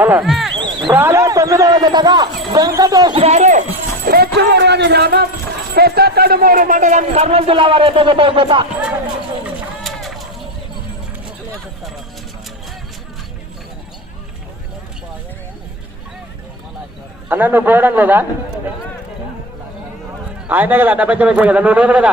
Hello. తొమ్మిదవ జతగా వెంకటేష్ గారి రెచ్చిమూరు అని గ్రామం పెద్ద కడుమూరు మండలం కర్నూలు జిల్లా వారి యొక్క అన్న నువ్వు పోవడం లేదా? ఆయనే కదా డబ్బా చెప్పే కదా నువ్వు లేదు? కదా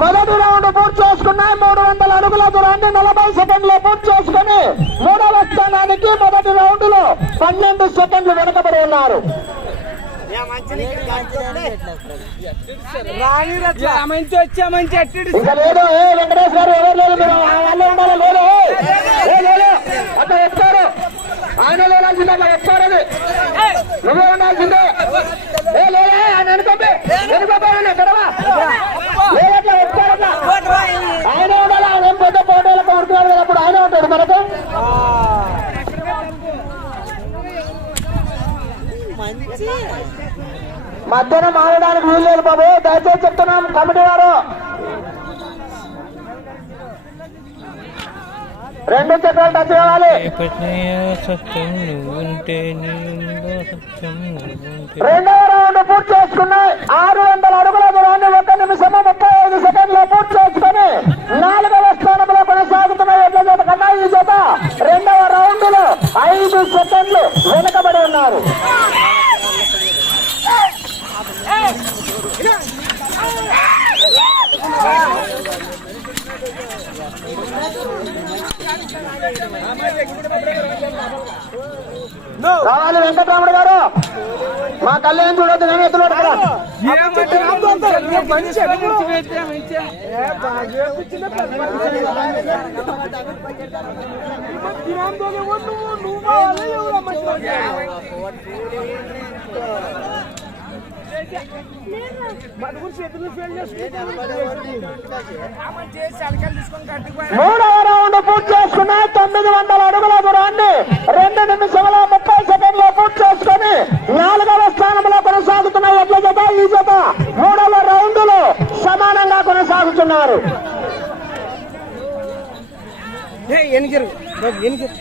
మొదటి రౌండ్ పూర్తి చేసుకున్నాయి మూడు వందల అడుగుల దూరాన్ని నలభై సెకండ్లు పూర్తి చేసుకుని మూడవ స్థానానికి మొదటి రౌండ్లో పన్నెండు సెకండ్లు వెనుకబడి ఉన్నారు. మంచి వచ్చా మంచి లేదు. వెంకటేష్ గారు ఎవరు లేదు మీరు వాళ్ళు ఉండాలి లేదు అక్కడ వచ్చారు ఆయన లేడాల్సిందే అక్కడ వచ్చారు అది. నువ్వే ఉండాల్సిందే ఏ లేదే ఆయన వెనుకోపే వెనుకోపోయాను ఎక్కడవా లేదట్లా వచ్చారట్లా ఆయన ఉండాలి ఆయన ఏం పెద్ద పోటీలకు ఉంటున్నాడు కదా అప్పుడు ఆయన ఉంటాడు మనకు మధ్యాహ్నం ఆడడానికి వీలు లేదు బాబు. దయచేసి చెప్తున్నాం కమిటీ వారు. రెండు చక్రాలు టచ్ కావాలి. రెండవ రౌండ్ పూర్తి చేసుకున్నాయి. ఆరు వందల అడుగుల దూరాన్ని ఒక నిమిషము ముప్పై ఐదు సెకండ్లు పూర్తి చేసుకుని నాలుగవ స్థానంలో కొనసాగుతున్న ఎడ్ల జత కన్నా ఈ జత రెండవ రౌండ్లో ఐదు సెకండ్లు వెనుకబడి ఉన్నారు రావాలి వెంకటరాముడు గారు. మా కళ్యాణ్ చూడొద్దు నేను మంచి మూడవ రౌండ్ పూర్తి చేసుకున్న తొమ్మిది వందల అడుగుల దూరాన్ని రెండు నిమిషముల ముప్పై సెకండ్లు పూర్తి చేసుకుని నాలుగవ స్థానంలో కొనసాగుతున్న ఎడ్ల జత ఈ జత మూడవ రౌండ్లో సమానంగా కొనసాగుతున్నారు. ఎనికిరు ఎనికిరు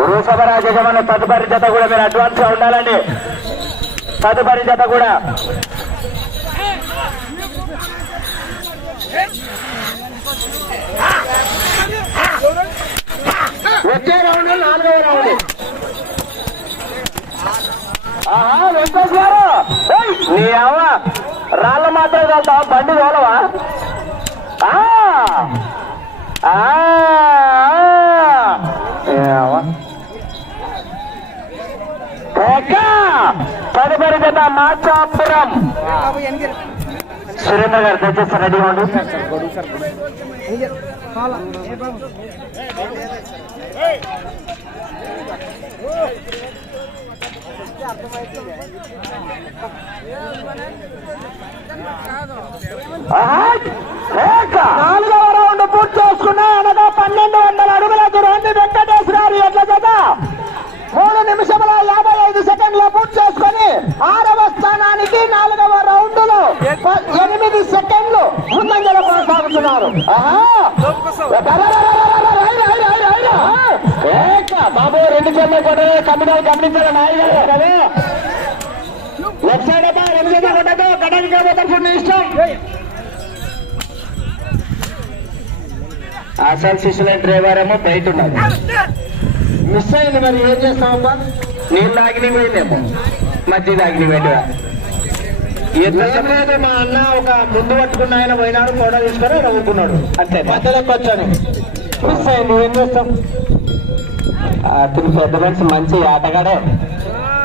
వృషభ రాజకమైన తదుపరి జత కూడా మీరు అడ్వాన్స్గా ఉండాలండి. తదుపరి జత కూడా. వచ్చే రౌండ్ నాలుగవ రౌండ్. ఆహా వెంకటేష్ గారు. నీ అవ్వ. రాళ్ళ మాత్రం వెళ్తావా బండి తోలవా? ఆ, తదుపరి జత మాచాపురం. సురేంద్ర గారు దయచేసి రెడీగా ఉండు. నాలుగవ రౌండ్ పూర్తి చేసుకున్నా అనగా పన్నెండు వందల అడుగుల దూరాన్ని వెంకటేశ్వరారు ఎట్ల జత మూడు నిమిషముల యాభై ఐదు సెకండ్ల పూర్తి చేసుకొని ఆరవ స్థానానికి నాలుగవ రౌండ్లో ప- ఎనిమిది సెకండ్లు ముందంజల ఉన్నారు బాబు రెండు చేతులు కూడా కమిటీ గమనించారు? నాయగారు కదా లెఫ్ట్ రెండు చేతులు కొట్టదు కటానికి కాబోతే ఇష్టం. అసలు శిశుల డ్రైవర్ ఏమో బయట ఉన్నాడు మిస్ అయింది మరి ఏం చేస్తామబ్బా నీళ్ళు తాగిన పోయిందేమో మధ్య తాగిన పోయినవా ఏం లేదు. మా అన్న ఒక ముందు పట్టుకున్న ఆయన పోయినాడు ఫోటో తీసుకొని నవ్వుకున్నాడు. అంతే మధ్యలోకి వచ్చాను మిస్ అయింది ఏం చేస్తాం? అతను పెద్ద మనిషి మంచి ఆటగాడే.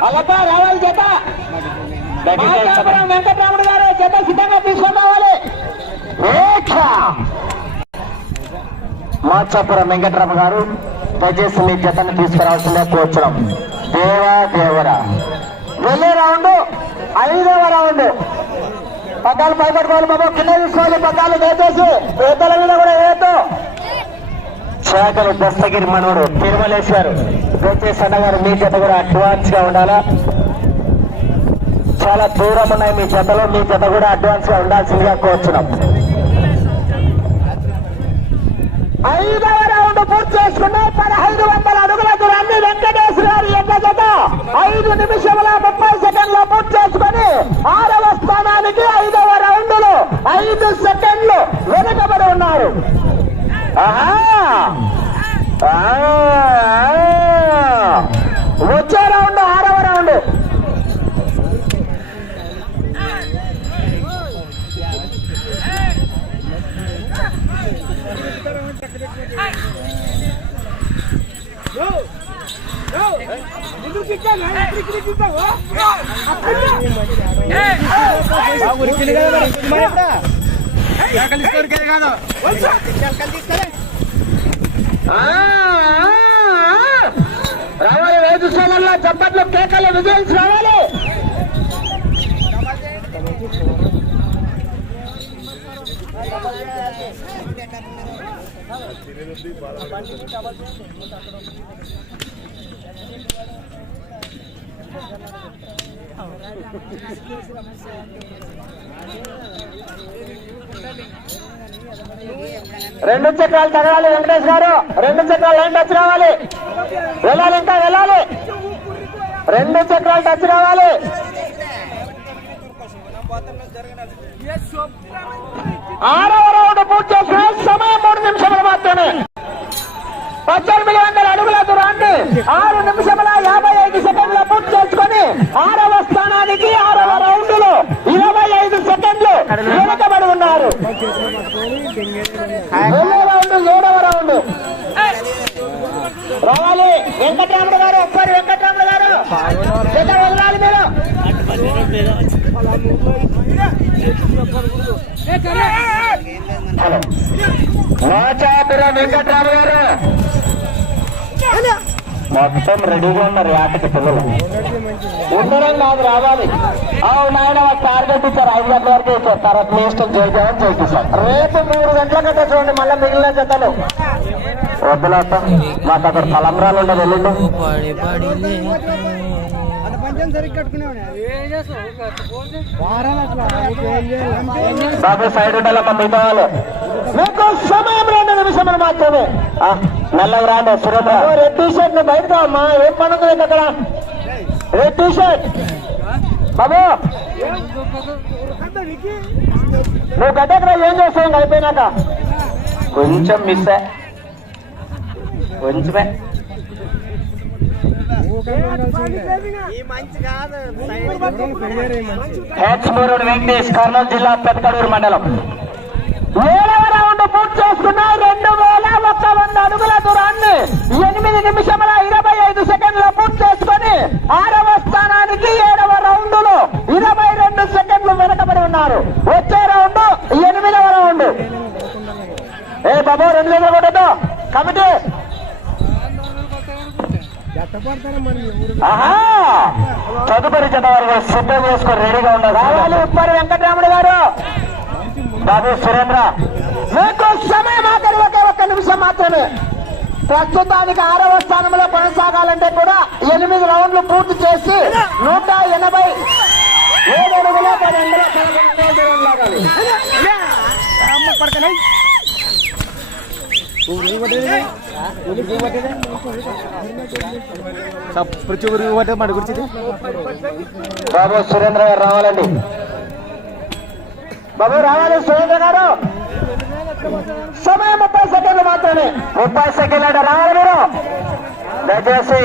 అల్లప్ప రావాలి జత. వెంకటరాముడు గారు జత సిద్ధంగా తీసుకొని రావాలి! మాచాపురం వెంకటరామ గారు దయచేసి మీ జతను తీసుకురావాల్సిందే కూర్చున్నాం దేవా దేవరా. వెళ్ళే రౌండ్. ఐదవ రౌండ్. పగ్గాలు పైపట్టుకోవాలి బాబు. కింద తీసుకోవాలి. పగ్గాలు దయచేసి. పెద్దల మీద కూడా వేయద్దు. శాఖలు దస్తగిరి మనవడు తిరుమలేశ్వర్. దయచేసి అన్నగారు మీ జత కూడా అడ్వాన్స్గా ఉండాలా? చాలా దూరం ఉన్నాయి మీ జతలో. మీ జత కూడా అడ్వాన్స్గా ఉండాల్సిందిగా కోరుచున్నాం. ఐదవ రౌండ్ పూర్తి చేసుకున్నాం పదహైదు వందల అడుగుల దూరాన్ని వెంకటేశ్వర గారి యొక్క ఐదు నిమిషముల ముప్పై సెకండ్ల పూర్తి చేసుకుని ఆరవ స్థానానికి ఐదవ రౌండ్లో ఐదు సెకండ్లు వెనుకబడి ఉన్నారు. ఆహా! ఆ! వచ్చే రౌండ్ ఆరవ రౌండ్ ముందుకు తిట్టాను ఇక్కడికి తిట్టావు ఆ! ఆ! ఆ! రావాలి వేదు సోమల్లో చప్పట్లు కేకలు విజయం రావాలి. రెండు చక్రాలు తగలాలి వెంకటేష్ గారు. రెండు చక్రాలు లైన్ టచ్ రావాలి. వెళ్ళాలి ఇంకా వెళ్ళాలి. రెండు చక్రాలు టచ్ రావాలి. ఆరవ రౌండ్ పూర్తి చేసిన సమయం మూడు నిమిషములు మాత్రం ఆరు నిమిషముల యాభై ఐదు సెకండ్ల పూర్తి చేసుకొని ఆరవ స్థానానికి ఆరవ రౌండ్లో ఇరవై ఐదు సెకండ్లు వెనకబడి ఉన్నారు. రౌండ్ ఏడవ రౌండ్. రావాలి. వెంకటరాముడు గారు ఒక్కరు వెంకటరాముడు గారు. జత వదలాలి మీరు. హలో. వాచాపురం వెంకటరాము గారు. మొత్తం రెడీగా ఉన్నారు ఆటకి పిల్లలు. ఉండడం కాదు రావాలి. మాకు టార్గెట్ ఇచ్చారు. ఐదు గంటల వరకు ఇచ్చారు. తర్వాత మీ ఇష్టం చేద్దామని చేయించారు రేపు మూడు గంటల కంటే చూడండి మళ్ళీ మిగిలిన జతలు. వద్దులేస్తా మాకు అక్కడ తలంబరాలు ఉండదు వెళ్ళండి బాబు సైడ్ ఉండాలమ్మా మిగతా వాళ్ళు. మీకు సమయం రెండు నిమిషములు మాత్రమే. రాండి సురేంద్ర. రెడ్ టీ షర్ట్ బయటకు అమ్మా ఏం పని ఉంది అక్కడ. రెడ్ టీ షర్ట్ బాబు. నువ్వు గడ్డక్కడ ఏం చేస్తావు? అయిపోయినాక. కొంచెం మిస్ కొంచెమే. హెచ్మూరుడు వెంకటేష్ కర్నూలు జిల్లా పెద్దకడూరు మండలం. ఏడవ రౌండ్ పూర్తి చేసుకున్న రెండు వేల ఒక్క వంద అడుగుల దూరాన్ని ఎనిమిది నిమిషముల ఇరవై ఐదు సెకండ్ల పూర్తి చేసుకొని ఆరవ స్థానానికి ఏడవ రౌండ్లో ఇరవై రెండు సెకండ్లు వెనకబడి ఉన్నారు. వచ్చే రౌండ్ ఎనిమిదవ రౌండ్. ఏ బాబు రెండు వేల కొట్టదు కమిటీ. తదుపరి జత వారు సిద్ధం చేసుకొని రెడీగా ఉన్నారు. రావాలి ఉప్పారు వెంకటరాముడు గారు. బాబు సురేంద్ర. మీకు సమయం ఆఖరి మాత్రమే ప్రస్తుతానికి ఆరవ స్థానంలో కొనసాగాలంటే కూడా ఎనిమిది రౌండ్లు పూర్తి చేసి నూట ఎనభై ఏడు అడుగుల పది అడుగుల. బాబు సురేంద్ర గారు రావాలండి. బాబు రావాలి సురేంద్ర గారు. సమయం ముప్పై సెకండ్లు మాత్రమే. ముప్పై సెకండ్లు అంటే రావాలి మీరు. దయచేసి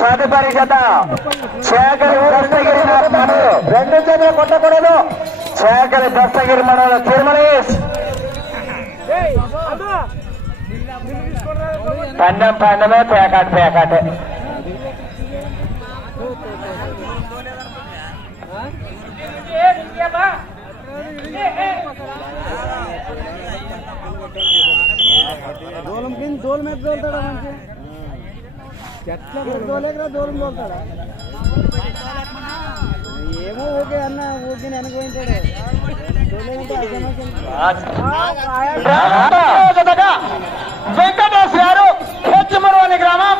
తదుపరి జత చేకలి దస్తగిరి మనలు రెండు జతలు కొట్టకూడదు. చేకలి దస్తగిరి మనలు తిరుమలేష్. పందెం పందమే పేకాట పేకాటే. దోలం కింద దోలం ఎక్కడ దోలుతాడా మనకి చెట్ల దోలేకరా దోలం దోలుతాడా ఏమో ఓకే అన్న ఊరికి వెనకపోయింటాడు వెంకటేశ్వర గారు హెచ్మరు అనే గ్రామం